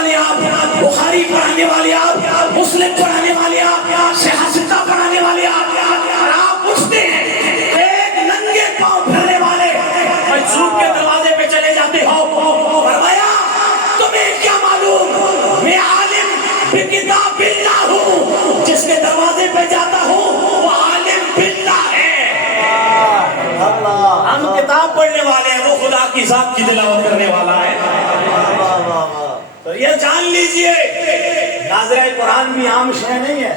والے آپ, بخاری پڑھانے والے آپ, مسلم پڑھانے والے آپ, صحیح ستہ پڑھانے والے آپ, اور آپ پوچھتے ہیں ایک ننگے پاؤں پھرنے والے مجذوب کے دروازے پہ چلے جاتے ہو. فرمایا تمہیں کیا معلوم میں عالم بکتاب اللہ ہوں, جس کے دروازے پہ جاتا ہوں وہ عالم باللہ ہے. ہم کتاب پڑھنے والے ہیں, وہ خدا کی ذات کی تلاوت کرنے والا ہے. تو یہ جان لیجئے ناظرہ قرآن بھی عام شے نہیں ہے.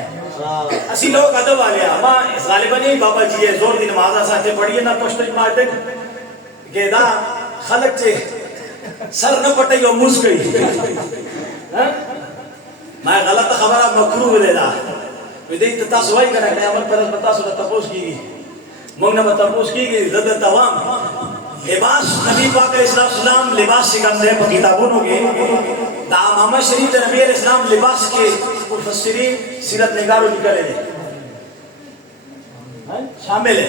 اسی لوگ ادب والے ہیں, ماں غالباً ہی بابا جی ہے زور دی نماز آسان سے پڑھیے نہ پشت جماعت کہ دا خلق چے سر نہ پٹائی اور موس گئی. میں غلط خبرہ مکروہ لے دا ودی تتاسوائی کرنے میں عمل پر بتاسو تپوس کی گئی مونگ نہ تپوس کی گئی زد توام لباس نبی پاک علیہ السلام لباس سکھاتے ہیں کتابوں کے دا امامہ شریف نبی علیہ السلام لباس کے مفسرین سیرت نگاروں نکلے ہیں شامل ہے.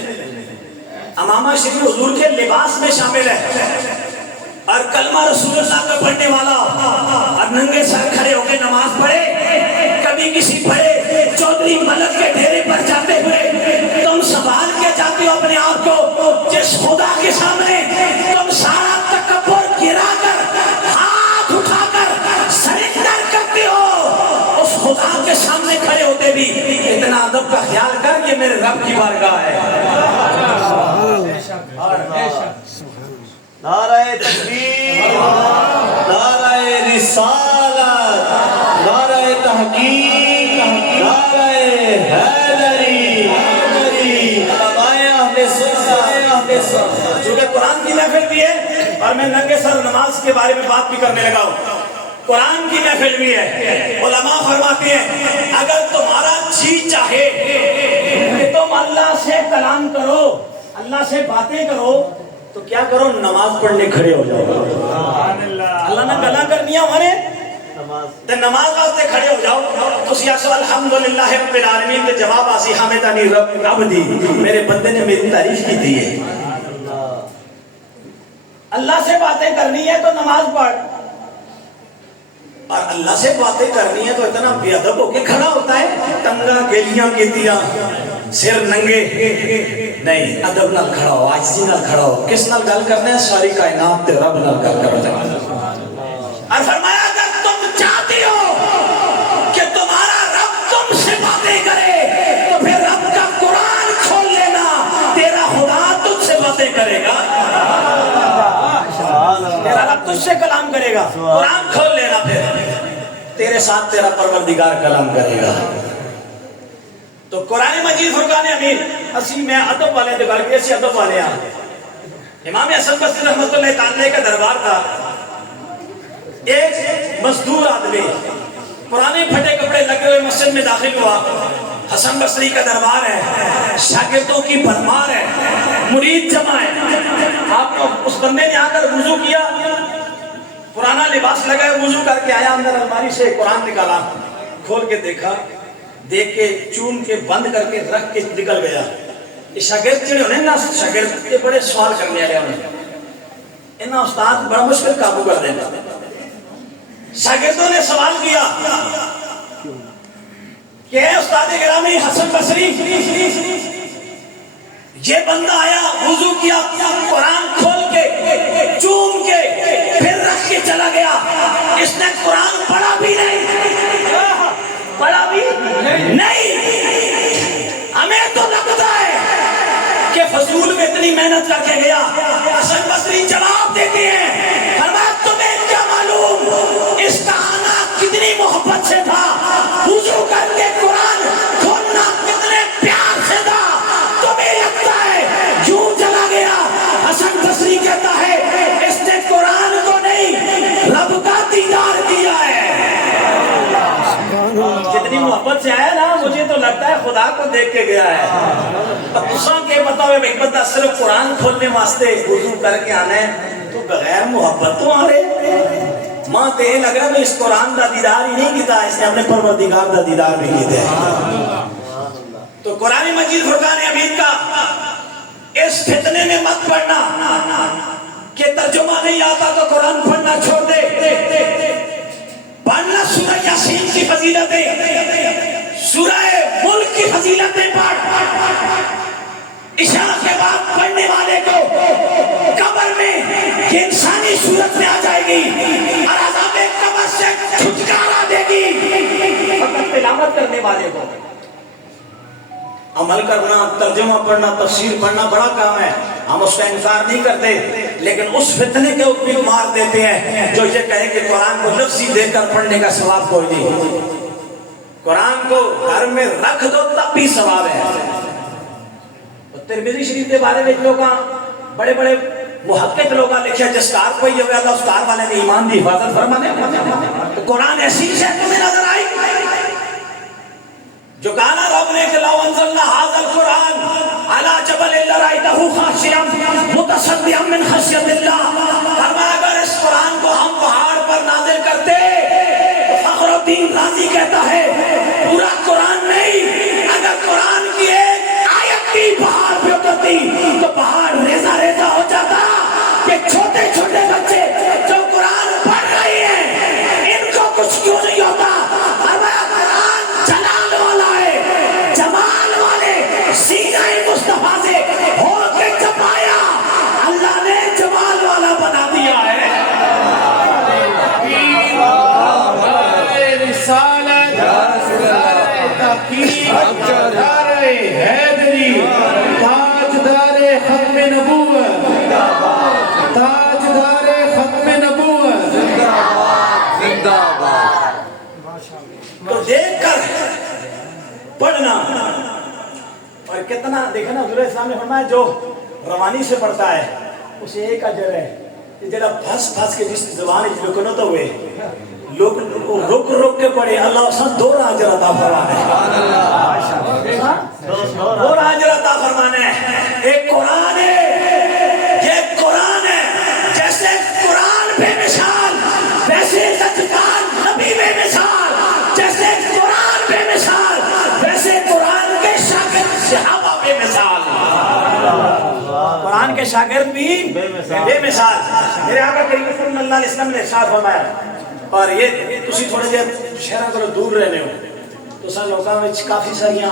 امامہ شریف حضور کے لباس میں شامل ہے, اور کلمہ رسول اللہ کا پڑھنے والا اور ننگے سر کھڑے ہو کے نماز پڑھے. کبھی کسی بڑے چودھری ملک کے ڈھیرے پر جاتے ہوئے تم سنبھال کے جاتے ہو اپنے آپ کو, جس خدا کے سامنے تم سارا تکبر گرا کر ہاتھ اٹھا کر سرنڈر کرتے ہو, اس خدا کے سامنے کھڑے ہوتے بھی اتنا ادب کا خیال کر کہ میرے رب کی بارگاہ ہے. نعرہ تکبیر, نعرہ رسالت, نعرہ تحقیق, نعرہ حیدری, علماء اہل سنت. چونکہ قرآن کی محفل بھی ہے اور میں ننگے سر نماز کے بارے میں بات بھی کرنے لگا ہوں. قرآن کی محفل بھی ہے. علماء فرماتے ہیں اگر تمہارا جی چاہے کہ تم اللہ سے کلام کرو, اللہ سے باتیں کرو, تو کیا کرو, نماز پڑھنے کھڑے ہو جاؤ. اللہ نے گلا کرنی ہے ہمارے نماز واسطے کھڑے ہو جاؤ. تو سیاسو الحمدللہ رب العالمین کے جواب آسی حمدانی رب دی, میرے بندے نے میری تعریف کی تھی ہے. اللہ سے باتیں کرنی ہے تو نماز پڑھ, اور اللہ سے باتیں کرنی ہے تو اتنا بے ادب ہو کے کھڑا ہوتا ہے, ٹنگا گیلیاں کیتیاں سر ننگے نہیں, ادب نال کھڑا ہو, عاجزی نال کھڑا ہو. کس نال گل کرنا ہے, ساری کائنات تے رب نال گل کرنا ہے. اور فرمایا اگر تم چاہتی ہو کہ تمہارا رب تم سے باتیں کرے تو پھر رب کا قرآن کھول لینا, تیرا خدا تجھ سے باتیں کرے گا, تیرا رب تجھ سے کلام کرے گا. قرآن کھول لینا, پھر تیرے ساتھ تیرا پروردگار کلام کرے گا. تو قرآن مجید فرقان حمید اسی میں ادب والے دے گل کی, اسی ادب والے ہیں. امام حسن بصری رحمۃ اللہ تعالی کا دربار تھا. ایک مزدور آدمی پرانے پھٹے کپڑے لگے ہوئے مسجد میں داخل ہوا. حسن بصری کا دربار ہے, شاگردوں کی بھرمار ہے, مرید جمع ہے. آپ کو اس بندے نے آ کر وضو کیا, پرانا لباس لگا, وضو کر کے آیا, اندر الماری سے قرآن نکالا, کھول کے دیکھا, دیکھ کے چوم کے بند کر کے رکھ کے نکل گیا. یہ شاگرد جڑے ہونے نا, شاگرد کے بڑے سوال کرنے والے ہونے, انہاں استاد بڑا مشکل قابو کر دینا. شاگردوں نے سوال کیا کہ اے استاد گرامی حسن بصری, یہ بندہ آیا, وضو کیا, قرآن کھول کے چوم کے پھر رکھ کے چلا گیا, اس نے قرآن پڑھا بھی نہیں, پڑھا بھی نہیں. ہمیں تو لگتا ہے کہ فضول میں اتنی محنت کر کے گیا. حسن بصری جواب دیتے ہیں, فرمایا تمہیں کیا معلوم اس کا آنا کتنی محبت سے تھا, وضو کر کے قرآن کھولنا کتنے پیار سے تھا. تمہیں لگتا ہے یوں چلا گیا. حسن بصری کہتا ہے اس نے قرآن کو نہیں رب کا دیدار کیا ہے. جتنی محبت سے آیا نا, مجھے تو لگتا ہے خدا کو دیکھ کے گیا ہے. تساں کے بتاؤ ایک بندہ صرف قرآن کھولنے واسطے وضو کر کے آنا ہے تو بغیر محبت تو آ رہے. ماں تے لگ رہا ہے اس قرآن کا دیدار ہی نہیں کیتا, اس نے اپنے پروردگار کا دیدار بھی کیتا. تو قرآن مجید فرقان حمید کا اس فتنے میں مت پڑھنا کہ ترجمہ نہیں آتا تو قرآن پڑھنا چھوڑ دے. پڑھنے والے کو قبر میں یہ انسانی صورت میں آ جائے گی اور عذاب قبر سے چھٹکارا دے گی. فقط تلاوت کرنے والے کو. عمل کرنا، ترجمہ پڑھنا، تفسیر پڑھنا بڑا کام ہے، ہم اس کا انکار نہیں کرتے، لیکن اس فتنے کے اوپر مار دیتے ہیں جو یہ کہے کہ قرآن کو لفظی دے کر پڑھنے کا ثواب کوئی نہیں. قرآن کو گھر میں رکھ دو تب بھی ثواب ہے. ترمذی شریف کے بارے میں لوگ بڑے بڑے محقق لوگ لکھے جسکار کوئی ہو گیا تھا، اس کار والے نے ایمان دی حفاظت فرمانے. تو قرآن ایسی شے تمہیں نظر آئی جو کہا رب نے کہ لو انزلنا هذا القرآن على جبل لرأيته خاشعا متصدعا من خشية الله. فرمایا اگر اس قرآن کو ہم پہاڑ پر نازل کرتے، تو فخر الدین رازی کہتا ہے پورا قرآن نہیں، اگر قرآن کی ایک آیت بھی پہاڑ پہ اترتی تو پہاڑ ریزہ ریزہ ہو جاتا. کہ چھوٹے چھوٹے بچے جو قرآن پڑھ رہے ہیں ان کو کچھ کیوں نہیں ہوتا؟ فرمایا قرآن جلال والا ہے، جمال والے سینہ مصطفیٰ سے ہو کے جب آیا اللہ نے جمال والا بنا دیا ہے. رسالت تحقیق حیدری تاجدار ختم نبوت، تاجدار ختم نبوت. تو دیکھ کر پڑھنا. اور کتنا دیکھا نا حضور اسلام نے فرمایا جو روانی سے پڑھتا ہے اسے ایک اجر ہے. جڑا پھنس پھنس کے جس زبان لکھنا تو ہوئے لوگ رک رک کے پڑھے اللہ اس دو اجر عطا فرمانے. دو اجر عطا فرمانے. ایک قرآن ہے، یہ قرآن ہے، جیسے قرآن بے مثال ویسے تذکار نبی بے مثال، جیسے قرآن بے مثال ویسے قرآن کے شاگرد صحابہ بے مثال. قرآن کے شاگرد بھی بے مثال. میرے آقا کریم صلی اللہ علیہ وسلم نے ارشاد فرمایا، اور یہ تسی تھوڑے جے شہراں کو دور رہنے ہو تو سن لوکاں وچ کافی ساریاں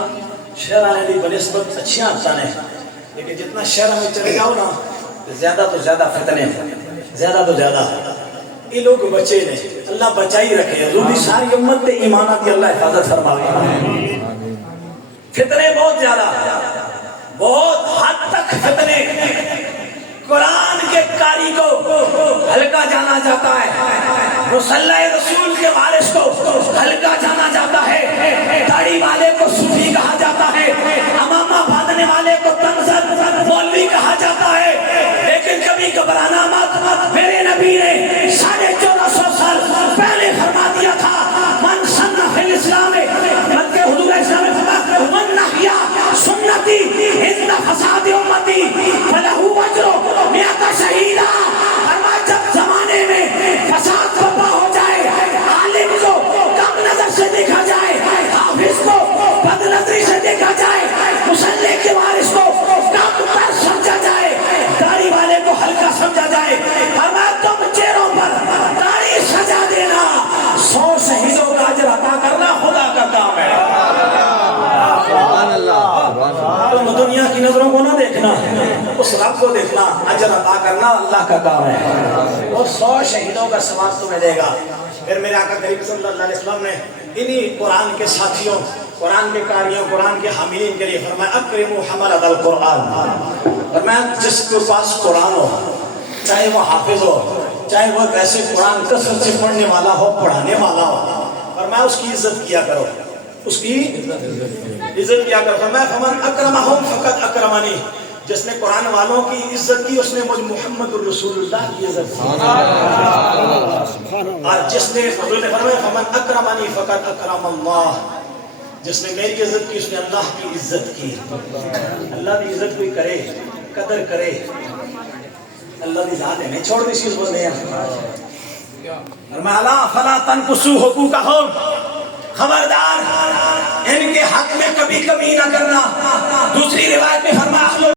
شہراں دی بنسبت اچھیاں عادتاں نے، لیکن جتنا شہراں میں چلے جاؤ نا زیادہ تو زیادہ فتنے، زیادہ تو زیادہ. یہ لوگ بچے نے، اللہ بچائی رکھے. حضور دی ساری امت تے ایمانات دی اللہ حفاظت فرمائے. فتنے بہت زیادہ، بہت حد تک فتنے. قرآن کے قاری کو ہلکا جانا جاتا ہے، مصلی رسول کے وارث کو ہلکا جانا جاتا ہے، داڑھی والے کو صوفی کہا جاتا ہے، امامہ باندھنے والے کو تنزل مولوی کہا جاتا ہے. لیکن کبھی گھبرانا مت، میرے نبی نے 1450 سال پہلے فرما دیا تھا من سن فی الاسلام، بلکہ حضور اسلام نے فرمایا من نحیا سنتی عند فساد امتی فلہ اجر 100 شہیدا. فرمایا جب زمانے میں فساد برپا ہو جائے، عالم کو کم نظر سے دیکھا جائے، حافظ کو بد نظری سے دیکھا جائے، مصلی کے وارث کو کم تر سمجھا جائے، داڑھی والے کو ہلکا سمجھا جائے. فرمایا تم چہروں پر داڑھی سجا دینا 100 شہیدوں کا اجر عطا کرنا خدا کا کام ہے. تم دنیا کی نظروں کو نہ دیکھنا، اس رب کو دیکھنا. اجر عطا کرنا اللہ کا کام ہے، وہ 100 شہیدوں کا ثواب تمہیں دے گا. پھر میرے آقا کریم صلی اللہ علیہ وسلم نے انہی قرآن کے ساتھیوں، قرآن کے قاریوں، قرآن کے حاملین کے لیے فرمایا اکرموا حملۃ القرآن. فرمایا جس کے پاس قرآن ہو، چاہے وہ حافظ ہو، چاہے وہ ویسے قرآن کثرت سے پڑھنے والا ہو، پڑھانے والا ہو، فرمایا اس کی عزت کیا کرو، اس کی عزت کیا کرو. فرمایا فمن اکرمہم فقد اکرمنی، جس نے قرآن والوں کی عزت کی اس نے مجھ محمد الرسول اللہ کی عزت کی. اور جس نے حضور نے فرمایا فمن اکرمنی فقد اکرم اللہ، جس نے میری عزت کی اس نے اللہ کی عزت کی. اللہ کی عزت کوئی کرے، قدر کرے، اللہ کی ذات ہے، نہیں چھوڑ دی چیز بولے ہیں. فرمایا فلا تنقصوا حقوقہم، خبردار ان کے حق میں کبھی کمی نہ کرنا. دوسری روایت میں فرمایا